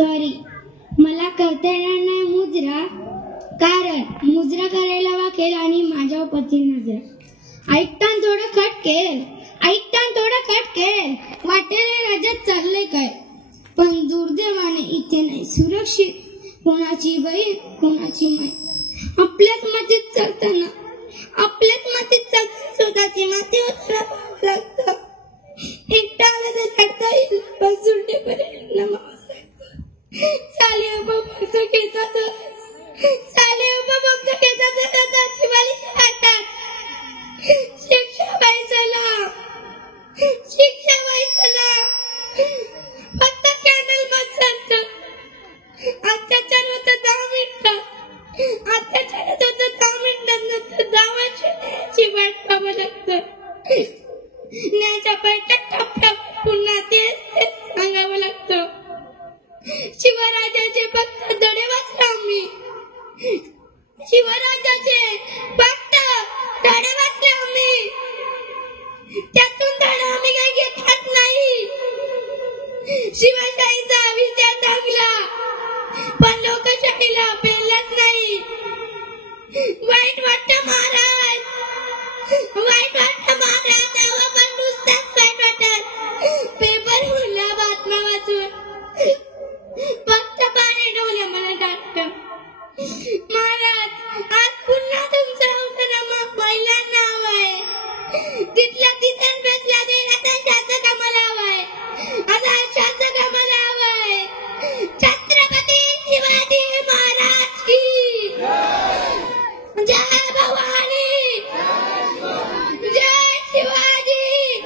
Sorry, मला करता येणार नाही मुजरा, कारण मुजरा करायला वाकेल आणि माझ्या पती नजरा. ऐकतान थोडं खटकेल, ऐकतान थोडं खटकेल, वाटेल राज्यात चाललंय काय, पण दुर्दैवाने इथे नाही सुरक्षित. कोणाची बहीण कोणाची माय, आपल्याच मातीत चालताना, आपल्याच मातीत चालताना स्वतःची माती उचलावं लागतं. एकटा आलं तर काढता येईल, पण सुलटेपर्यंत नमावं लागतं. चाले फक्त घेतात, चाले फक्त घेतात रथाची वाली काढतात. शिक्षा व्हायचं, शिक्षा व्हायचं, फक्त कॅनल मत चालतं. अत्याचार होतं 10 मिनिटात, अत्याचार होतं 10 मिनिटात, नंतर दावाची वाट पाहावं लागतं. न्यायाच्या बैठक टप्प्यावर पुन्हा तेच सांगावं लागतं. शिवराजाचे फक्त धडे वाचले आम्ही, शिवराजाचे फक्त धडे वाचले आम्ही, त्यातून धडा आम्ही काही घेतलाच नाही. शिवशाहीचा विजय दाखला, पण लोकशाहीला पेललाच नाही. वाईट वाटतं महाराज, वाईट वाटतं महाराज, तेव्हा पण नुसताच वाईट वाटत. पेपर मुला बातम्या वाचून फक्त पाणी डोले मला टाकतं. महाराज, आज पुन्हा